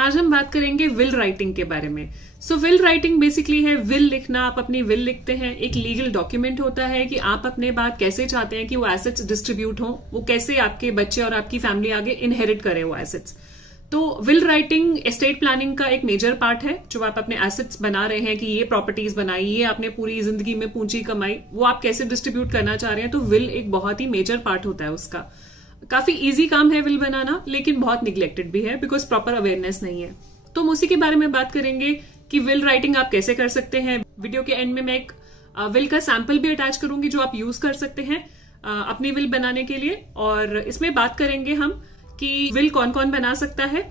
आज हम बात करेंगे विल राइटिंग के बारे में। सो विल राइटिंग बेसिकली है विल लिखना। आप अपनी विल लिखते हैं, एक लीगल डॉक्यूमेंट होता है कि आप अपने बाद कैसे चाहते हैं कि वो एसेट्स डिस्ट्रीब्यूट हो, वो कैसे आपके बच्चे और आपकी फैमिली आगे इनहेरिट करे वो एसेट्स। तो विल राइटिंग एस्टेट प्लानिंग का एक मेजर पार्ट है। जो आप अपने एसेट्स बना रहे हैं कि ये प्रॉपर्टीज बनाई, ये आपने पूरी जिंदगी में पूंजी कमाई, वो आप कैसे डिस्ट्रीब्यूट करना चाह रहे हैं, तो विल एक बहुत ही मेजर पार्ट होता है उसका। काफी इजी काम है विल बनाना, लेकिन बहुत निग्लेक्टेड भी है बिकॉज प्रॉपर अवेयरनेस नहीं है। तो हम उसी के बारे में बात करेंगे कि विल राइटिंग आप कैसे कर सकते हैं। वीडियो के एंड में मैं एक विल का सैंपल भी अटैच करूंगी जो आप यूज कर सकते हैं अपनी विल बनाने के लिए। और इसमें बात करेंगे हम कि विल कौन कौन बना सकता है,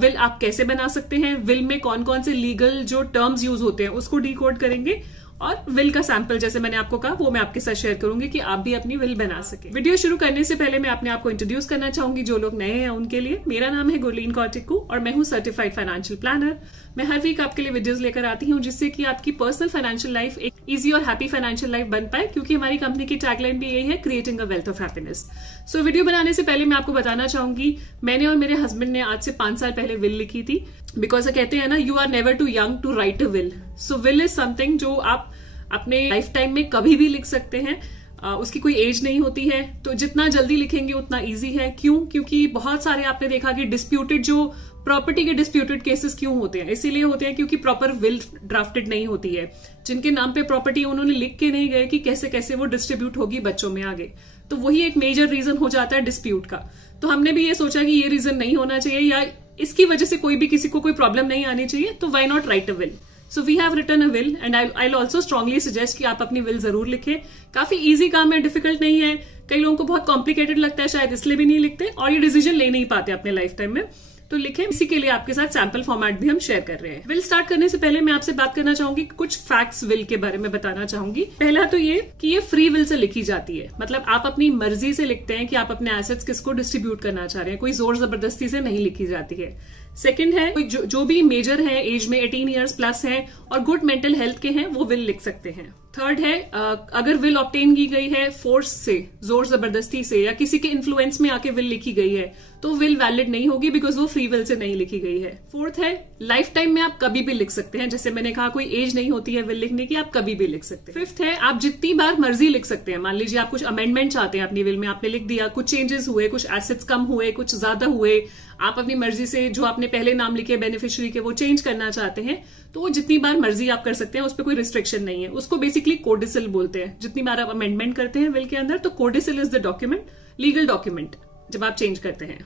विल आप कैसे बना सकते हैं, विल में कौन कौन से लीगल जो टर्म्स यूज होते हैं उसको डिकोड करेंगे, और विल का सैंपल जैसे मैंने आपको कहा वो मैं आपके साथ शेयर करूंगी कि आप भी अपनी विल बना सके। वीडियो शुरू करने से पहले मैं अपने आप को इंट्रोड्यूस करना चाहूंगी जो लोग नए हैं उनके लिए। मेरा नाम है गुरलीन कौर टिक्कू और मैं हूं सर्टिफाइड फाइनेंशियल प्लानर। मैं हर वीक आपके लिए वीडियोस लेकर आती हूं जिससे कि आपकी पर्सनल फाइनेंशियल लाइफ एक इजी और हैप्पी फाइनेंशियल लाइफ बन पाए, क्योंकि हमारी कंपनी की टैगलाइन भी यही है, creating a wealth of happiness. So video बनाने से पहले मैं आपको बताना चाहूंगी, मैंने और मेरे हस्बैंड ने आज से 5 साल पहले विल लिखी थी। बिकॉज कहते हैं ना, you are never too young to write a will. So will is something जो आप अपने लाइफ टाइम में कभी भी लिख सकते हैं। उसकी कोई एज नहीं होती है, तो जितना जल्दी लिखेंगे उतना इजी है। क्यों? क्योंकि बहुत सारे आपने देखा कि डिस्प्यूटेड जो प्रॉपर्टी के डिस्प्यूटेड केसेस क्यों होते हैं, इसीलिए होते हैं क्योंकि प्रॉपर विल ड्राफ्टेड नहीं होती है। जिनके नाम पे प्रॉपर्टी उन्होंने लिख के नहीं गए कि कैसे कैसे वो डिस्ट्रीब्यूट होगी बच्चों में आगे, तो वही एक मेजर रीजन हो जाता है डिस्प्यूट का। तो हमने भी ये सोचा कि ये रीजन नहीं होना चाहिए या इसकी वजह से कोई भी किसी को कोई प्रॉब्लम नहीं आनी चाहिए, तो why not write a will. So we have written a will and I also strongly suggest कि आप अपनी विल जरूर लिखें। काफी इजी काम है, डिफिकल्ट नहीं है। कई लोगों को बहुत कॉम्प्लिकेटेड लगता है, शायद इसलिए भी नहीं लिखते और ये डिसीजन ले नहीं पाते अपने लाइफ टाइम में। तो लिखें। इसी के लिए आपके साथ सैंपल फॉर्मेट भी हम शेयर कर रहे हैं। विल स्टार्ट करने से पहले मैं आपसे बात करना चाहूंगी, कुछ फैक्ट्स विल के बारे में बताना चाहूंगी। पहला तो ये कि ये फ्री विल से लिखी जाती है, मतलब आप अपनी मर्जी से लिखते हैं कि आप अपने एसेट्स किसको डिस्ट्रीब्यूट करना चाह रहे हैं, कोई जोर जबरदस्ती से नहीं लिखी जाती है। सेकंड है, जो भी मेजर है, एज में 18 ईयर्स प्लस है और गुड मेंटल हेल्थ के हैं, वो विल लिख सकते हैं। थर्ड है, अगर विल ऑब्टेन की गई है फोर्स से, जोर जबरदस्ती से या किसी के इन्फ्लुएंस में आके विल लिखी गई है, तो विल वैलिड नहीं होगी बिकॉज वो फ्री विल से नहीं लिखी गई है। फोर्थ है, लाइफ टाइम में आप कभी भी लिख सकते हैं, जैसे मैंने कहा कोई एज नहीं होती है विल लिखने की, आप कभी भी लिख सकते हैं। फिफ्थ है, आप जितनी बार मर्जी लिख सकते हैं। मान लीजिए आप कुछ अमेंडमेंट चाहते हैं अपनी विल में, आपने लिख दिया, कुछ चेंजेस हुए, कुछ एसेट्स कम हुए, कुछ ज्यादा हुए, आप अपनी मर्जी से जो आपने पहले नाम लिखे बेनिफिशियरी के वो चेंज करना चाहते हैं, तो वो जितनी बार मर्जी आप कर सकते हैं, उस पर कोई रिस्ट्रिक्शन नहीं है। उसको बेसिकली कोडिसिल बोलते हैं। जितनी बार आप अमेंडमेंट करते हैं विल के अंदर, तो codicil is the document, legal document जब आप चेंज करते हैं।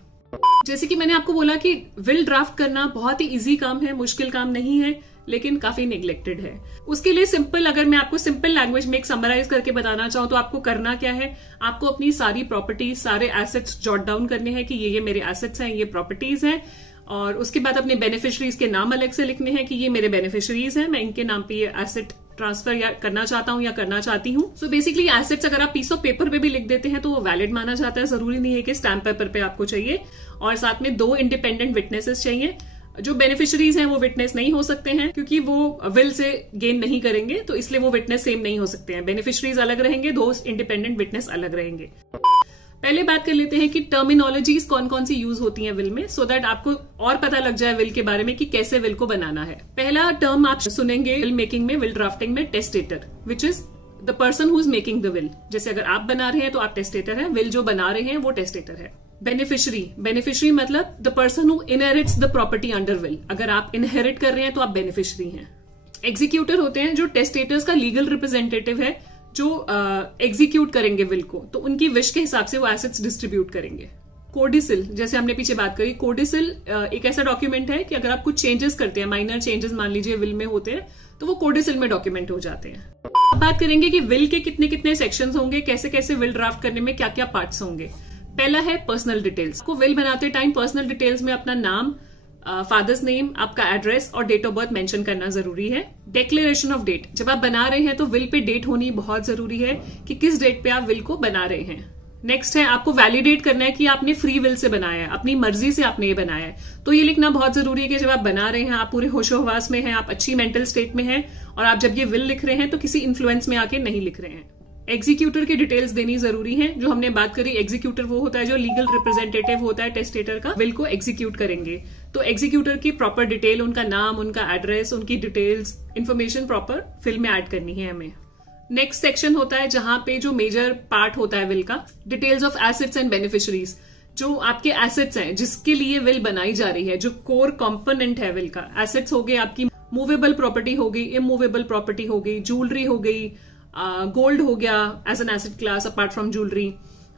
जैसे कि मैंने आपको बोला कि विल ड्राफ्ट करना बहुत ही इजी काम है, मुश्किल काम नहीं है, लेकिन काफी निग्लेक्टेड है। उसके लिए सिंपल, अगर मैं आपको सिंपल लैंग्वेज में एक समराइज करके बताना चाहूं तो आपको करना क्या है, आपको अपनी सारी प्रॉपर्टीज, सारे एसेट्स जॉट डाउन करने हैं कि ये मेरे एसेट्स हैं, ये प्रॉपर्टीज हैं, और उसके बाद अपने बेनिफिशरीज के नाम अलग से लिखने हैं कि ये मेरे बेनिफिशरीज हैं, मैं इनके नाम पे ये एसेट ट्रांसफर या करना चाहता हूं या करना चाहती हूं। सो बेसिकली एसेट्स अगर आप पीस ऑफ पेपर पे भी लिख देते हैं तो वो वैलिड माना जाता है। जरूरी नहीं है कि स्टैम्प पेपर पे आपको चाहिए, और साथ में 2 इंडिपेंडेंट विटनेसेस चाहिए। जो बेनिफिशरीज हैं वो विटनेस नहीं हो सकते हैं क्योंकि वो विल से गेन नहीं करेंगे, तो इसलिए वो विटनेस सेम नहीं हो सकते हैं। बेनिफिशरीज अलग रहेंगे, 2 इंडिपेंडेंट विटनेस अलग रहेंगे। पहले बात कर लेते हैं कि टर्मिनोलॉजीज कौन कौन सी यूज होती हैं विल में, सो दैट आपको और पता लग जाए विल के बारे में कि कैसे विल को बनाना है। पहला टर्म आप सुनेंगे विल मेकिंग में, विल ड्राफ्टिंग में, testator, which is the person who is making the will. जैसे अगर आप बना रहे हैं तो आप टेस्टेटर हैं, विल जो बना रहे हैं वो टेस्टेटर है। बेनिफिशरी मतलब the person who inherits the property under will. अगर आप इनहेरिट कर रहे हैं तो आप बेनिफिशरी हैं। एग्जीक्यूटर होते हैं जो टेस्टेटर्स का लीगल रिप्रेजेंटेटिव है, जो एग्जीक्यूट करेंगे विल को, तो उनकी विश के हिसाब से वो एसेट्स डिस्ट्रीब्यूट करेंगे। कोडिसिल, जैसे हमने पीछे बात करी, कोडिसिल एक ऐसा डॉक्यूमेंट है कि अगर आप कुछ चेंजेस करते हैं, माइनर चेंजेस मान लीजिए विल में होते हैं, तो वो कोडिसिल में डॉक्यूमेंट हो जाते हैं। अब बात करेंगे कि विल के कितने कितने सेक्शंस होंगे, कैसे कैसे विल ड्राफ्ट करने में क्या क्या पार्ट्स होंगे। पहला है पर्सनल डिटेल्स। को विल बनाते टाइम पर्सनल डिटेल्स में अपना नाम, फादर्स नेम, आपका एड्रेस और डेट ऑफ बर्थ मेंशन करना जरूरी है। डिक्लेरेशन ऑफ डेट, जब आप बना रहे हैं तो विल पे डेट होनी बहुत जरूरी है कि किस डेट पे आप विल को बना रहे हैं। नेक्स्ट है, आपको वैलिडेट करना है कि आपने फ्री विल से बनाया है, अपनी मर्जी से आपने ये बनाया है। तो ये लिखना बहुत जरूरी है कि जब आप बना रहे हैं, आप पूरे होशोहवास में हैं, आप अच्छी मेंटल स्टेट में हैं, और आप जब ये विल लिख रहे हैं तो किसी इन्फ्लुएंस में आके नहीं लिख रहे हैं। एग्जीक्यूटर की डिटेल्स देनी जरूरी है। जो हमने बात करी, एग्जीक्यूटर वो होता है जो लीगल रिप्रेजेंटेटिव होता है टेस्टेटर का, विल को एग्जीक्यूट करेंगे। तो एग्जीक्यूटर की प्रॉपर डिटेल, उनका नाम, उनका एड्रेस, उनकी डिटेल्स, इंफॉर्मेशन प्रॉपर विल में ऐड करनी है हमें। नेक्स्ट सेक्शन होता है जहां पे जो मेजर पार्ट होता है विल का, details of assets and beneficiaries. जो आपके एसेट्स हैं जिसके लिए विल बनाई जा रही है, जो कोर कंपोनेंट है विल का। एसेट्स हो गए आपकी मूवेबल प्रॉपर्टी हो गई, इमूवेबल प्रॉपर्टी हो गई, ज्वेलरी हो गई, गोल्ड हो गया as an asset class apart from jewellery,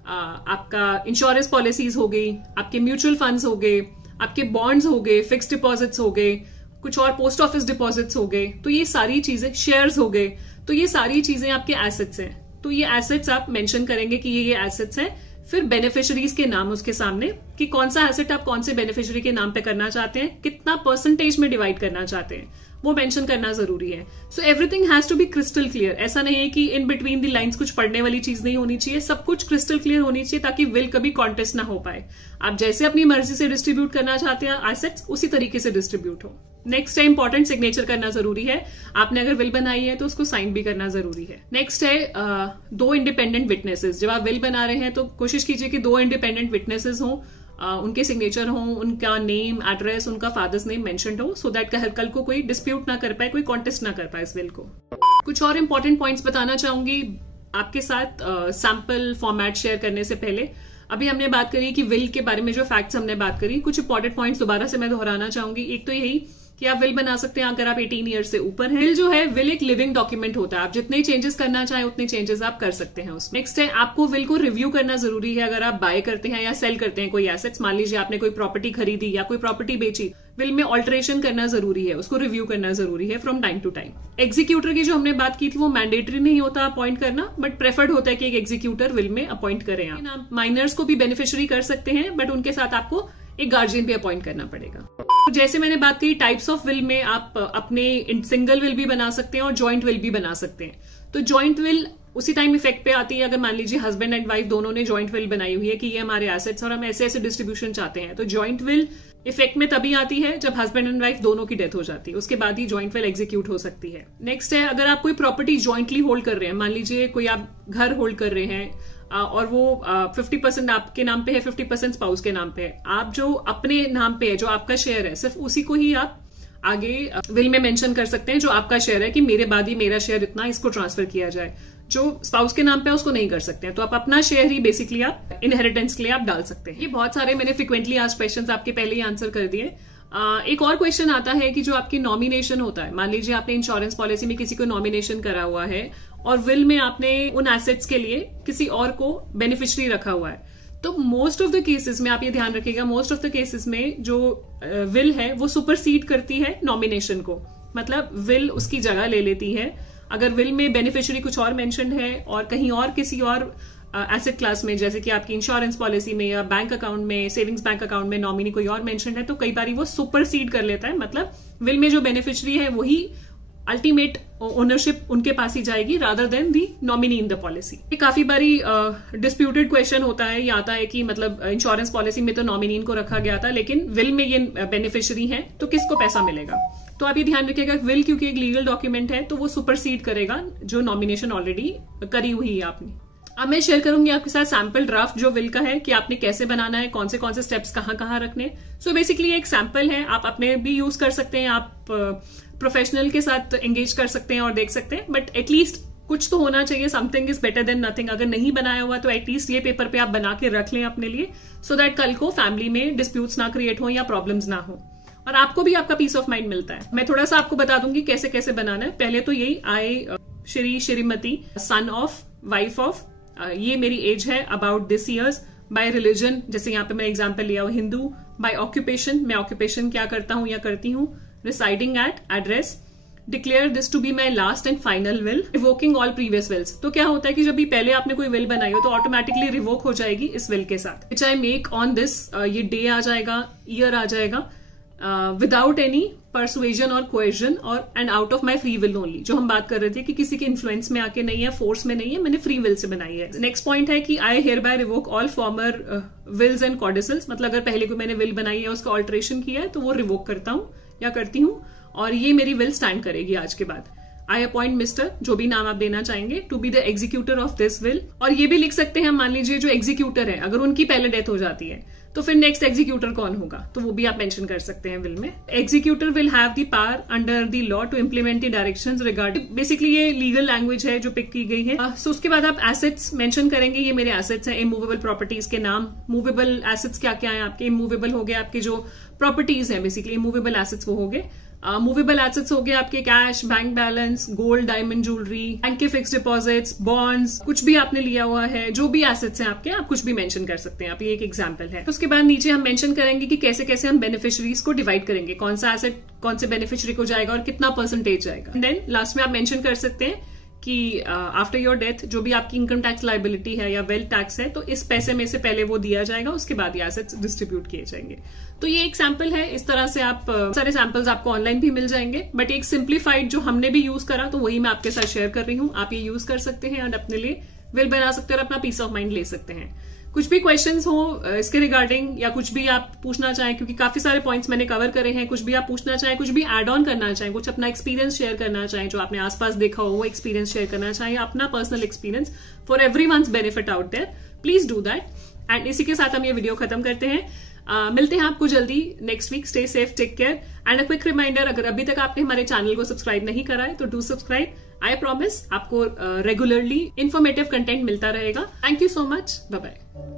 आपका इंश्योरेंस पॉलिसीज हो गई, आपके म्यूचुअल फंड्स हो गए, आपके बॉन्ड्स हो गए, फिक्स्ड डिपॉजिट्स हो गए, कुछ और पोस्ट ऑफिस डिपॉजिट्स हो गए। तो ये सारी चीजें, शेयर्स हो गए, तो ये सारी चीजें आपके एसेट्स हैं। तो ये एसेट्स आप मेंशन करेंगे कि ये एसेट्स हैं। फिर बेनिफिशियरीज के नाम उसके सामने कि कौन सा एसेट आप कौन से बेनिफिशियरी के नाम पे करना चाहते हैं, कितना परसेंटेज में डिवाइड करना चाहते हैं, वो मेंशन करना जरूरी है। So everything has to be crystal clear. ऐसा नहीं है कि इन बिटवीन द लाइंस कुछ पढ़ने वाली चीज नहीं होनी चाहिए, सब कुछ क्रिस्टल क्लियर होनी चाहिए ताकि विल कभी कॉन्टेस्ट ना हो पाए। आप जैसे अपनी मर्जी से डिस्ट्रीब्यूट करना चाहते हैं एसेट्स, उसी तरीके से डिस्ट्रीब्यूट हो। नेक्स्ट है इंपॉर्टेंट, सिग्नेचर करना जरूरी है। आपने अगर विल बनाई है तो उसको साइन भी करना जरूरी है। नेक्स्ट है 2 इंडिपेंडेंट विटनेसेस। जब आप विल बना रहे हैं तो कोशिश कीजिए कि 2 इंडिपेंडेंट विटनेसेस हों, उनके सिग्नेचर हों, उनका नेम, एड्रेस, उनका फादर्स नेम मेंशन्ड हो, सो दैट कल को कोई डिस्प्यूट ना कर पाए, कोई कॉन्टेस्ट ना कर पाए इस विल को। कुछ और इंपॉर्टेंट पॉइंट्स बताना चाहूंगी आपके साथ सैंपल फॉर्मेट शेयर करने से पहले। अभी हमने बात करी कि विल के बारे में जो फैक्ट्स हमने बात करी, कुछ इंपॉर्टेंट पॉइंट्स दोबारा से मैं दोहराना चाहूंगी। एक तो यही कि आप विल बना सकते हैं अगर आप 18 ईयर से ऊपर हैं। विल जो है, विल एक लिविंग डॉक्यूमेंट होता है, आप जितने चेंजेस करना चाहें उतने चेंजेस आप कर सकते हैं उसमें। नेक्स्ट है, आपको विल को रिव्यू करना जरूरी है। अगर आप बाय करते हैं या सेल करते हैं कोई एसेट्स, मान लीजिए आपने कोई प्रॉपर्टी खरीदी या कोई प्रॉपर्टी बेची, विल में ऑल्टरेशन करना जरूरी है, उसको रिव्यू करना जरूरी है from time to time. Executor की जो हमने बात की थी वो मैंडेटरी नहीं होता अपॉइंट करना, बट प्रेफर्ड होता है कि एक एग्जीक्यूटर विल में अपॉइंट करें। आप माइनर्स को भी बेनिफिशियरी कर सकते हैं, बट उनके साथ आपको एक गार्जियन भी अपॉइंट करना पड़ेगा। जैसे मैंने बात की टाइप्स ऑफ विल में, आप अपने सिंगल विल भी बना सकते हैं और जॉइंट विल भी बना सकते हैं। तो जॉइंट विल उसी टाइम इफेक्ट पे आती है अगर मान लीजिए हस्बैंड एंड वाइफ दोनों ने जॉइंट विल बनाई हुई है कि ये हमारे एसेट्स और हम ऐसे ऐसे डिस्ट्रीब्यूशन चाहते हैं। तो जॉइंट विल इफेक्ट में तभी आती है जब हस्बैंड एंड वाइफ दोनों की डेथ हो जाती है, उसके बाद ही जॉइंट विल एग्जीक्यूट हो सकती है। नेक्स्ट है, अगर आप कोई प्रॉपर्टी जॉइंटली होल्ड कर रहे हैं, मान लीजिए कोई आप घर होल्ड कर रहे हैं और वो 50% आपके नाम पे है, 50% स्पाउस के नाम पे है, आप जो अपने नाम पे है, जो आपका शेयर है, सिर्फ उसी को ही आप आगे विल में मेंशन कर सकते हैं, जो आपका शेयर है कि मेरे बाद ही मेरा शेयर इतना, इसको ट्रांसफर किया जाए। जो स्पाउस के नाम पे है उसको नहीं कर सकते हैं, तो आप अपना शेयर ही बेसिकली आप इनहेरिटेंस के लिए आप डाल सकते हैं। ये बहुत सारे मैंने फ्रिक्वेंटली आस्क्ड क्वेश्चंस आपके पहले ही आंसर कर दिए। एक और क्वेश्चन आता है कि जो आपकी नॉमिनेशन होता है, मान लीजिए आपने इंश्योरेंस पॉलिसी में किसी को नॉमिनेशन करा हुआ है और विल में आपने उन एसेट्स के लिए किसी और को बेनिफिशियरी रखा हुआ है, तो मोस्ट ऑफ द केसेस में आप ये ध्यान रखिएगा, मोस्ट ऑफ द केसेस में जो विल है वो सुपरसीड करती है नॉमिनेशन को, मतलब विल उसकी जगह ले लेती है। अगर विल में बेनिफिशियरी कुछ और मेंशन्ड है और कहीं और किसी और एसेट क्लास में, जैसे कि आपकी इंश्योरेंस पॉलिसी में या बैंक अकाउंट में, सेविंग्स बैंक अकाउंट में नॉमिनी कोई और मेंशन्ड है, तो कई बार वो सुपरसीड कर लेता है, मतलब विल में जो बेनिफिशियरी है वही अल्टीमेट ओनरशिप उनके पास ही जाएगी rather than the nominee in the policy. ये काफी बारी डिस्प्यूटेड क्वेश्चन होता है, ये आता है कि मतलब इंश्योरेंस पॉलिसी में तो नॉमिनी को रखा गया था लेकिन विल में ये बेनिफिशियरी है, तो किसको पैसा मिलेगा? तो आप ये ध्यान रखिएगा, विल क्योंकि एक लीगल डॉक्यूमेंट है तो वो सुपरसीड करेगा जो नॉमिनेशन ऑलरेडी करी हुई है आपने। अब मैं शेयर करूंगी आपके साथ सैंपल ड्राफ्ट जो विल का है कि आपने कैसे बनाना है, कौन से स्टेप्स कहाँ रखने। सो बेसिकली एक सैंपल है, आप अपने भी यूज कर सकते हैं, आप प्रोफेशनल के साथ एंगेज कर सकते हैं और देख सकते हैं, बट एटलीस्ट कुछ तो होना चाहिए। Something is better than nothing. अगर नहीं बनाया हुआ तो एटलीस्ट ये पेपर पे आप बना के रख लें अपने लिए, सो दैट कल को फैमिली में डिस्प्यूट्स ना क्रिएट हो या प्रॉब्लम्स ना हो, और आपको भी आपका पीस ऑफ माइंड मिलता है। मैं थोड़ा सा आपको बता दूंगी कैसे कैसे बनाना है। पहले तो यही, I Shrimati son of wife of, ये मेरी एज है about this years. By religion, जैसे यहाँ पे मैं एग्जाम्पल लिया हूं हिंदू। बाय ऑक्यूपेशन, मैं ऑक्यूपेशन क्या करता हूं या करती हूँ। Residing at, address. Declare this to be my last and final will, revoking all previous wills. तो क्या होता है कि जब भी पहले आपने कोई विल बनाई हो तो ऑटोमेटिकली रिवोक हो जाएगी इस विल के साथ। विच आई मेक ऑन दिस, ये डे आ जाएगा, ईयर आ जाएगा, विदाउट एनी परसुएजन और कोएजन और and out of my free will only. जो हम बात कर रहे थे कि किसी के इन्फ्लुएंस में आके नहीं है, फोर्स में नहीं है, मैंने फ्री विल से बनाई है। नेक्स्ट पॉइंट है कि I hereby revoke all former wills and codicils, मतलब अगर पहले को मैंने विल बनाई है उसका ऑल्टरेशन किया है तो वो रिवोक करता हूँ या करती हूँ, और ये मेरी विल स्टैंड करेगी आज के बाद। आई अपॉइंट मिस्टर, जो भी नाम आप देना चाहेंगे, to be the executor of this will. और ये भी लिख सकते हैं, मान लीजिए जो एग्जीक्यूटर है अगर उनकी पहले डेथ हो जाती है तो फिर नेक्स्ट एग्जीक्यूटर कौन होगा, तो वो भी आप मेंशन कर सकते हैं विल में। Executor will have the power under the law to implement the directions regarding, basically ये लीगल लैंग्वेज है जो पिक की गई है। सो उसके बाद आप एसेट्स मेंशन करेंगे, ये मेरे एसेट्स हैं, इमूवेबल प्रॉपर्टीज के नाम। मूवेबल एसेट्स क्या क्या है आपके, इमूवेबल हो गए आपके जो प्रॉपर्टीज है, बेसिकली इमूवेबल एसेट्स वो हो गए। मूवेबल एसेट्स हो गए आपके cash, bank balance, gold, diamond jewellery, bank के फिक्स डिपॉजिट्स, बॉन्ड्स, कुछ भी आपने लिया हुआ है, जो भी एसेट्स हैं आपके, आप कुछ भी मेंशन कर सकते हैं। आप ये एक एग्जांपल है। तो उसके बाद नीचे हम मेंशन करेंगे कि कैसे कैसे हम बेनिफिशियरीज को डिवाइड करेंगे, कौन सा एसेट कौन से बेनिफिशियरी को जाएगा और कितना परसेंटेज जाएगा। देन लास्ट में आप मेंशन कर सकते हैं कि आफ्टर योर डेथ जो भी आपकी इनकम टैक्स लाइबिलिटी है या वेल्थ टैक्स है, तो इस पैसे में से पहले वो दिया जाएगा, उसके बाद ये एसेट्स डिस्ट्रीब्यूट किए जाएंगे। तो ये एक सैंपल है। इस तरह से आप सारे सैंपल्स आपको ऑनलाइन भी मिल जाएंगे, बट एक सिंप्लीफाइड जो हमने भी यूज करा तो वही मैं आपके साथ शेयर कर रही हूँ। आप ये यूज कर सकते हैं और अपने लिए विल बना सकते हैं और अपना पीस ऑफ माइंड ले सकते हैं। कुछ भी क्वेश्चंस हो इसके रिगार्डिंग या कुछ भी आप पूछना चाहें, क्योंकि काफी सारे पॉइंट्स मैंने कवर करे हैं, कुछ भी आप पूछना चाहें, कुछ भी एड ऑन करना चाहें, कुछ अपना एक्सपीरियंस शेयर करना चाहें, जो आपने आसपास देखा हो वो एक्सपीरियंस शेयर करना चाहें, अपना personal experience for everyone's benefit out there, please do that. And इसी के साथ हम ये वीडियो खत्म करते हैं। मिलते हैं आपको जल्दी next week. Stay safe, take care and a quick reminder, अगर अभी तक आपने हमारे चैनल को सब्सक्राइब नहीं करा है तो डू सब्सक्राइब। आई प्रॉमिस आपको रेगुलरली इंफॉर्मेटिव कंटेंट मिलता रहेगा। Thank you so much, bye bye.